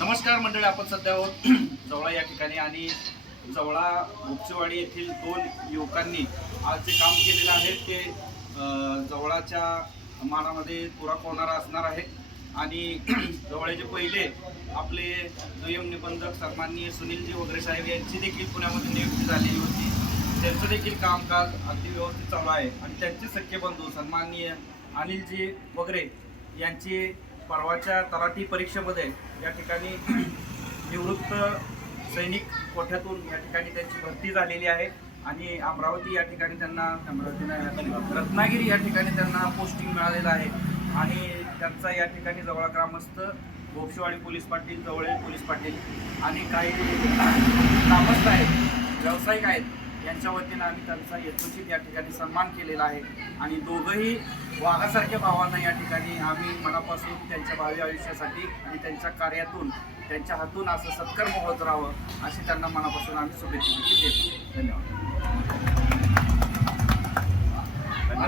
नमस्कार मंडळी आपण सध्या आहोत जवळा या ठिकाणी आणि जवळा गुपचेवाडी येथील दोन युवकांनी आज जे काम केलेलं आहे ते जवळाच्या मानामध्ये पुरा होणारा असणार आहे. आणि जवळचे पहिले आपले दुय्यम निबंधक सन्माननीय सुनीलजी वगैरे साहेब यांची देखील पुण्यामध्ये नियुक्ती झालेली होती. त्यांचं देखील कामकाज अगदी व्यवस्थित चालू आहे. आणि त्यांचे सख्खे बंधू सन्माननीय अनिलजी वगैरे यांची परवाच्या तलाठी परीक्षेमध्ये या ठिकाणी निवृत्त सैनिक कोठ्यातून या ठिकाणी त्यांची भरती झालेली आहे आणि अमरावती या ठिकाणी त्यांना अमरावती रत्नागिरी या ठिकाणी त्यांना पोस्टिंग मिळालेलं आहे. आणि त्यांचा या ठिकाणी जवळ ग्रामस्थ गोपशेवाडी पोलीस पाटील जवळील पोलीस पाटील आणि काही ग्रामस्थ आहेत व्यावसायिक आहेत यांच्या वतीनं आम्ही त्यांचा यथोचित या ठिकाणी सन्मान केलेला आहे. आणि दोघंही वाघासारख्या भावांना या ठिकाणी आम्ही मनापासून त्यांच्या भावी आयुष्यासाठी आणि त्यांच्या कार्यातून त्यांच्या हातून असं सत्कर्म होत राहावं अशी त्यांना मनापासून आम्ही शुभेच्छा देखील देतो. धन्यवाद.